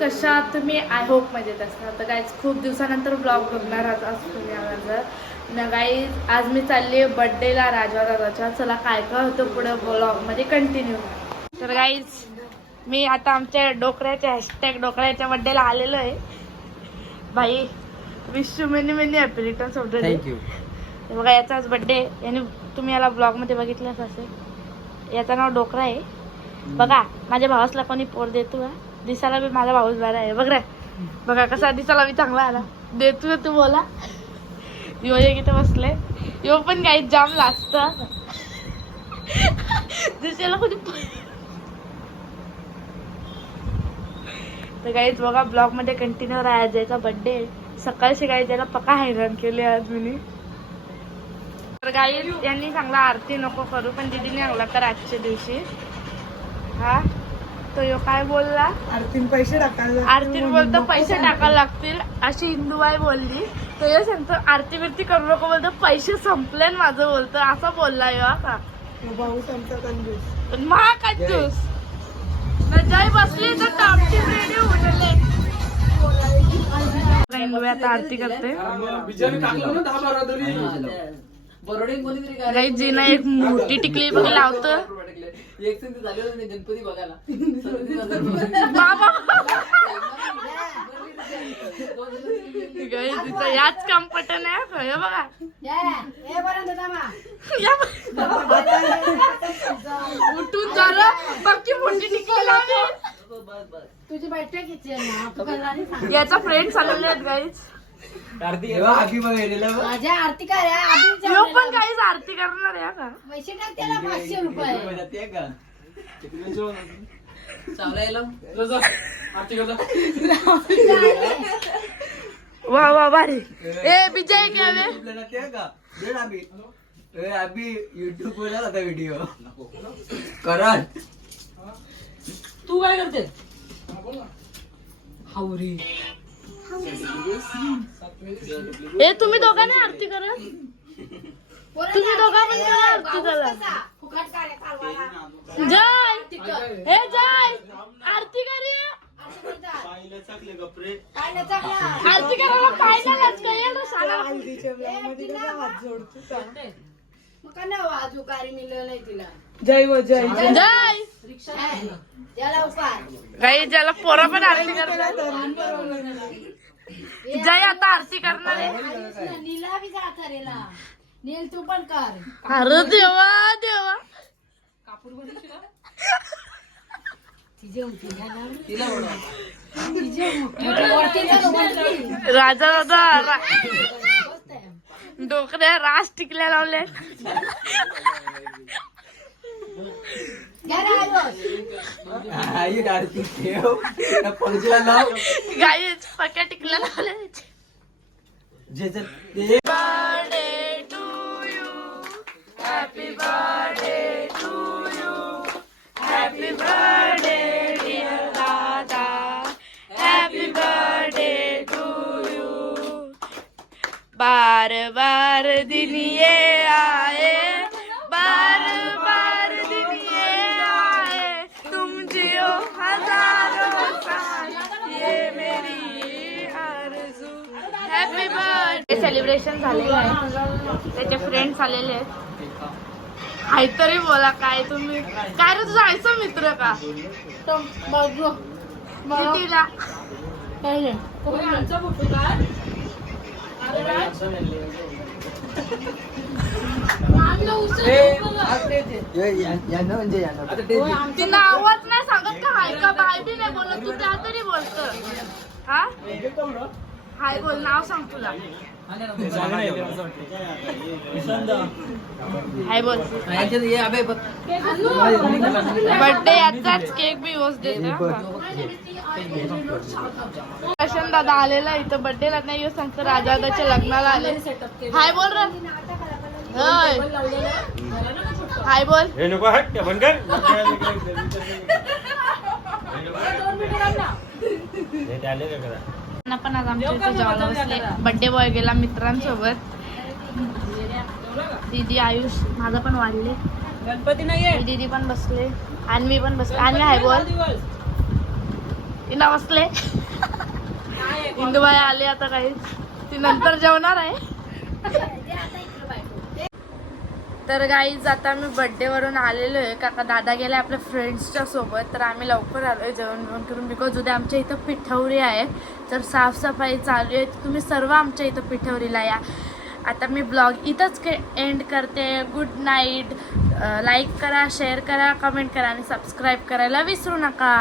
कशा आहात तुम्ही? आय होप मजेत असणार. तर गाईज खूप दिवसानंतर ब्लॉग बघणार आहात आज तुम्ही माझं ना गाईज. आज मी चालली आहे बड्डेला राजवा दादाच्या. चला काय काय होतं पुढे ब्लॉगमध्ये कंटिन्यू. तर गाईज मी आता आमच्या डोकऱ्याच्या डोकऱ्याच्या बड्डेला आलेलो आहे. भाई wish you many many happy returns of the day. Thank you. बघा याचा आज बड्डे याने तुम्ही याला ब्लॉगमध्ये बघितलंच असेल. याचं नाव डोकरा आहे. बघा माझ्या भावासला कोणी पोर देतो का? दिसायला बी माझा भाऊच बरा आहे. बघ रे बघा कसा दिसायला बी चांगला आला. देतो तू बोला. यो एक इथे बसले. यो पण काही जाम लाजत. दिसायला कोणी तर काहीच बघा ब्लॉग मध्ये कंटिन्यू राहा. ज्याचा बड्डे सकाळी काही त्याला पक्का हैराण केले आज मी. तर गाई यांनी सांगला आरती नको करू पण दीदीने सांगला तर आजच्या दिवशी. हा तो यो काय बोलला? आरतीन पैसे टाकायला. आरती बोलतो पैसे टाकायला लागतील अशी हिंदूबाई बोलली. तो यो सांगतो आरती बिरती करू नको बोलतो पैसे संपले माझं बोलतो असं बोलला यो का भाऊच आमचा कंजूस. महाकंजूस. जय बसली तर टॉपची रेडी उठले. आता आरती करते. गाई जीना एक मोठी टिकली बघ लावतं. गणपती बघायला तिचा याच काम पटन आहे बघा. उठून झालं बाकी मोठी टिकली लावली. तुझी बैठक याचा फ्रेंड चालवले आहेत गाईज. माझ्या आरती करा. यो पण काहीच आरती करणार आहे का? पैसे टाक त्याला 500 रुपये. वा वा भारी. ए विजय घ्यावे अभी युट्यूब वर आता व्हिडिओ करण. तू काय करते? हावरी. ए तुम्ही दोघांनी आरती करा. तुम्ही दोघा पण करा आरती करा. फुकट कार्य चालवायला. जय हे जय आरती करी. आरती करायला पाहिजे हल्दीच्या ब्लॉगमध्ये कसं हात जोडतो का? मग का नाव आजूकारी मिळलं नाही तिला. जय व जय जय. जय त्याला उपाय. गाई ज्याला पोरं पण आरती करतात. जय आता आरती करणार आहे. नीला बी जात रेला. नील तू पण कर. अरे देवा देवा. राजा दादा डोकऱ्या रास टिकल्या लावले. गाई पक्या टिकल्या लावल्या. Birthday to you happy birthday to you happy birthday dear दादा हॅपी बर्थडे टू यू. बार बार दिन ये आए बार बार दिन ये आए तुम जियो हजारों साल ये मेरी आरज़ू. हॅपी बर्थडे सेलिब्रेशन झालेलं आहे. त्याचे फ्रेंड्स आलेले आहेत. काहीतरी बोला काय तुम्ही. काय रे तुझा आयचा मित्र का? कितीला? ती नावच नाही सांगत का? हाय का बाय बी नाही बोलत तू त्या तरी बोलत. हा हाय बोल नाव सांग तुला. हाय बोल. बर्थडे याचाच केक बी योज देतो. प्रशांत दादा आलेला इथं बर्थडेला नाही यो सांगतो राजादाच्या लग्नाला आले. हाय बोल रे. हाय बोल. पण आज आमच्या इथे जेवायला बसले. बर्थडे बॉय गेला मित्रांसोबत. दीदी आयुष माझा पण वाढले. गणपती नाहीये. दीदी पण बसले आणि मी पण बसले. आणि हाय बोल. इना बसले इंदुबाई आले आता काही ती नंतर जेवणार आहे. तर गाईज आता आम्ही बर्थडे वरून आलेलो आहे. काका दादा गेले आपल्या फ्रेंड्सच्या सोबत. तर आम्ही लवकर आलोय जेवण जेवण करून बिकॉज उद्या आमच्या इथं पिठवरी आहे. तर साफसफाई चालू आहे. तुम्ही सर्व आमच्या इथं पिठवरीला या. आता मी ब्लॉग इथंच एंड करते. Good night. लाईक करा, शेअर करा, कमेंट करा आणि सबस्क्राईब करायला विसरू नका.